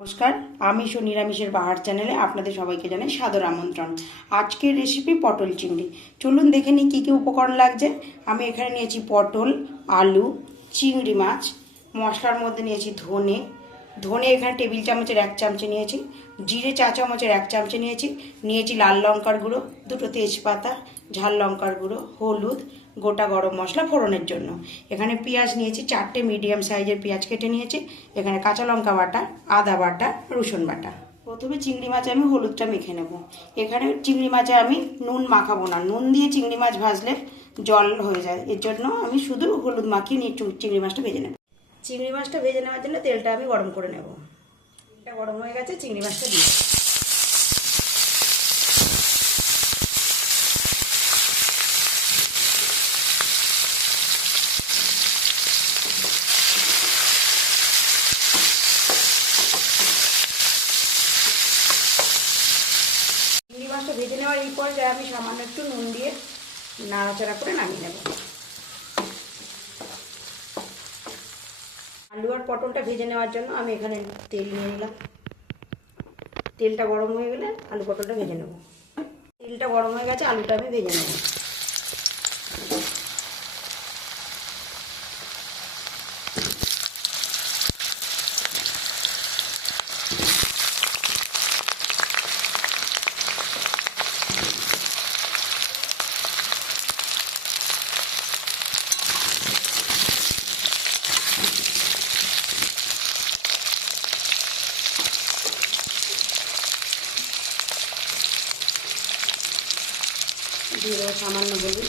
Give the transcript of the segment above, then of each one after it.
নমস্কার, আমিষ ও নিরামিষের বাহার চ্যানেলে আপনাদের সবাইকে জানাই সাদর আমন্ত্রণ। আজকের রেসিপি পটল চিংড়ি। চলুন দেখে নিই কী কী উপকরণ লাগছে। আমি এখানে নিয়েছি পটল, আলু, চিংড়ি মাছ, মশলার মধ্যে নিয়েছি ধনে এখানে টেবিল চামচের 1 চামচে নিয়েছি, জিরে 4 চামচের 1 চামচে নিয়েছি লাল লঙ্কার গুঁড়ো, 2টো তেজপাতা, ঝাল লঙ্কার গুঁড়ো, হলুদ, গোটা গরম মশলা ফোড়নের জন্য। এখানে পেঁয়াজ নিয়েছি 4টে মিডিয়াম সাইজের পেঁয়াজ কেটে নিয়েছি। এখানে কাঁচা লঙ্কা বাটা, আদা বাটা, রসুন বাটা। প্রথমে চিংড়ি মাছে আমি হলুদটা মেখে নেব। এখানে চিংড়ি মাছে আমি নুন মাখাবো না, নুন দিয়ে চিংড়ি মাছ ভাজলে জল হয়ে যায়, এর জন্য আমি শুধু হলুদ মাখিয়ে নিয়ে চিংড়ি মাছটা ভেজে নেব। চিংড়ি মাছটা ভেজে নেওয়ার জন্য তেলটা আমি গরম করে নেব। তেলটা গরম হয়ে গেছে, চিংড়ি মাছটা দিয়ে চিংড়ি মাছটা ভেজে নেওয়ার এই পর্যায়ে আমি সামান্য একটু নুন দিয়ে নাড়াচাড়া করে নামিয়ে নেব। আলু আর পটলটা ভেজে নেওয়ার জন্য আমি এখানে তেল নিয়ে নিলাম। তেলটা গরম হয়ে গেলে আলু পটলটা ভেজে নেব। তেলটা গরম হয়ে গেছে, আলুটা আমি ভেজে নেব। দিয়ে দেবো সামান্য হলুদ,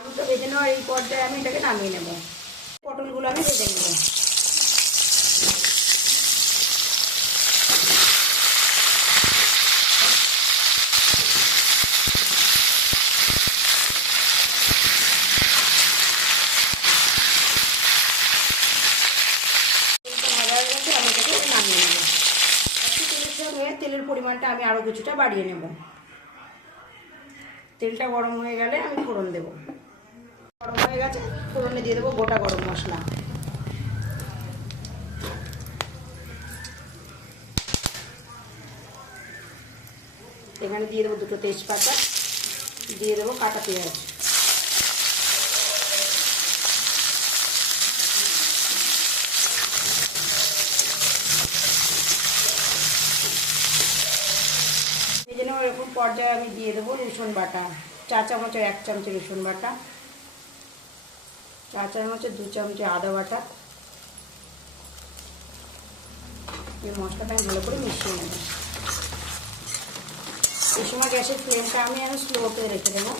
আলুটা ভেজে নেওয়ার এই পর্যায়ে আমি এটাকে নামিয়ে নেব। পটলগুলো আমি ভেজে নেব। তেলের পরিমাণটা আমি আরও কিছুটা বাড়িয়ে নেব। তেলটা গরম হয়ে গেলে আমি ফোড়ন দেব। গরম হয়ে গেছে, ফোড়নে দিয়ে দেবো গোটা গরম মশলা। এখানে দিয়ে দেবো 2টো তেজপাতা, দিয়ে দেবো কাটা পেঁয়াজ। ভেজে নেওয়ার এরকম পর্যায়ে আমি দিয়ে দেবো রসুন বাটা, 4 চামচের 1 চামচে রসুন বাটা, 4 চামচের 2 চামচে আদা বাটা। এই মশলাটা আমি ভালো করে মিশিয়ে নেব। এই সময় গ্যাসের ফ্লেমটা আমি স্লোতে রেখে দেবো।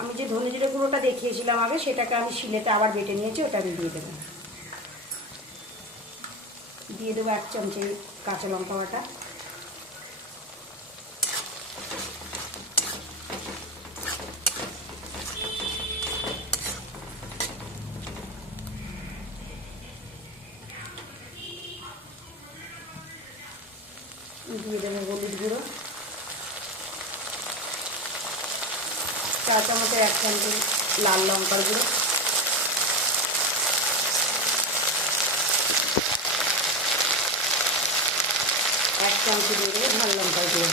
আমি যে ধনে জিরে গুঁড়োটা দেখিয়েছিলাম আগে, সেটাকে আমি শিলেতে আবার বেটে নিয়েছি, ওটা আমি দিয়ে দেবো। দিয়ে দেবো 1 চামচে কাঁচা লঙ্কা বাটা, দিয়ে দেবো হলুদ গুঁড়ো, 4 চামচের 1 চামচে লাল লঙ্কার গুঁড়ো, 1 চামচে দিয়ে দেবো ঝাল লঙ্কার গুঁড়ো।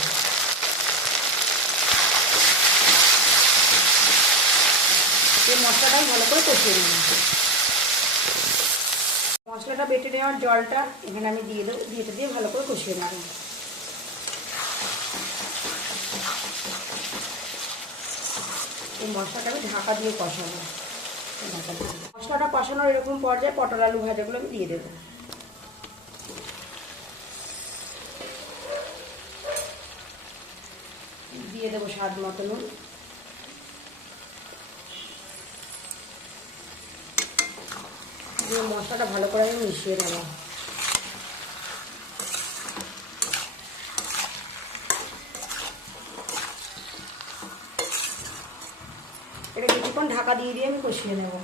এই মশলাটাই ভালো করে কষিয়ে নেব। মশলাটা বেটে নেওয়ার জলটা এখানে আমি দিয়ে দেবো, দিয়ে দিয়ে ভালো করে কষিয়ে নেব। এই মশলাটা আমি ঢাকা দিয়ে কষাবো। মশলাটা কষানোর এরকম পর্যায়ে পটল আলু ভাজাগুলো আমি দিয়ে দেবো। দিয়ে দেবো স্বাদ মতো নুন, দিয়ে মশলাটা ভালো করে আমি মিশিয়ে নেব। এটা কিছুক্ষণ ঢাকা দিয়ে আমি কষিয়ে নেব।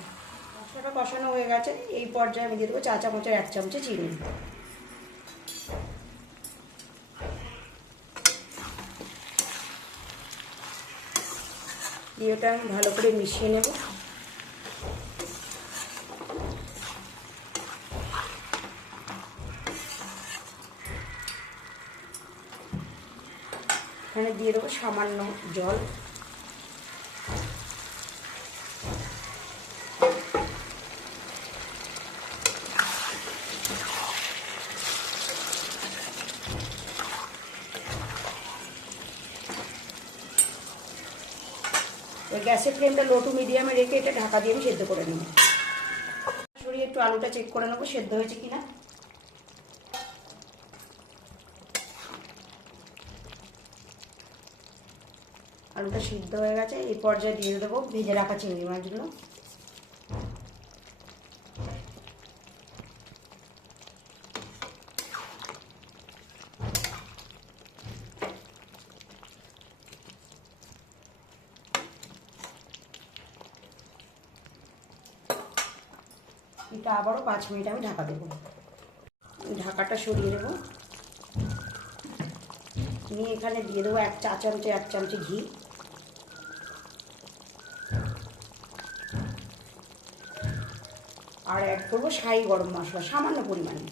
মশলাটা কষানো হয়ে গেছে। এই পর্যায়ে আমি দিয়ে দেবো চা চামচের 1 চামচে চিনি। দিয়ে ওটা আমি ভালো করে মিশিয়ে নেব। এখানে দিয়ে দেবো সামান্য জল। ওই গ্যাসের ফ্লেমটা লো টু মিডিয়ামে রেখে এটা ঢাকা দিয়ে আমি সেদ্ধ করে নেব। সরিয়ে একটু আলুটা চেক করে নেবো সেদ্ধ হয়েছে কিনা। আলুটা সিদ্ধ হয়ে গেছে। এই পর্যায়ে দিয়ে দেবো ভেজে রাখা চিংড়ি মাছগুলো। এটা আবারও 5 মিনিট আমি ঢাকা দেবো। ঢাকাটা সরিয়ে দেবো। নিয়ে এখানে দিয়ে দেবো 1 চামচে ঘি। আর অ্যাড করবো শাহি গরম মশলা সামান্য পরিমাণে।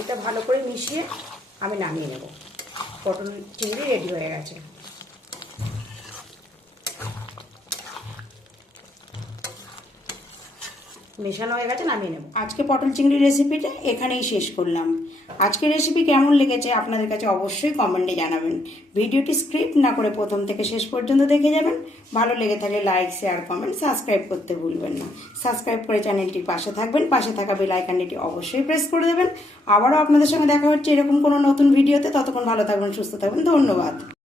এটা ভালো করে মিশিয়ে আমি নামিয়ে নেব। পটল চিংড়ি রেডি হয়ে গেছে। মেশানো হয়ে গেছে, নামিয়ে নেব। আজকে পটল চিংড়ি রেসিপিটা এখানেই শেষ করলাম। আজকের রেসিপি কেমন লেগেছে আপনাদের কাছে অবশ্যই কমেন্টে জানাবেন। ভিডিওটি স্ক্রিপ্ট না করে প্রথম থেকে শেষ পর্যন্ত দেখে যাবেন। ভালো লেগে থাকলে লাইক, শেয়ার, কমেন্ট, সাবস্ক্রাইব করতে ভুলবেন না। সাবস্ক্রাইব করে চ্যানেলটির পাশে থাকবেন। পাশে থাকা বেল আইকনটি অবশ্যই প্রেস করে দেবেন। আবারও আপনাদের সঙ্গে দেখা হচ্ছে এরকম কোনো নতুন ভিডিওতে। ততক্ষণ ভালো থাকবেন, সুস্থ থাকবেন। ধন্যবাদ।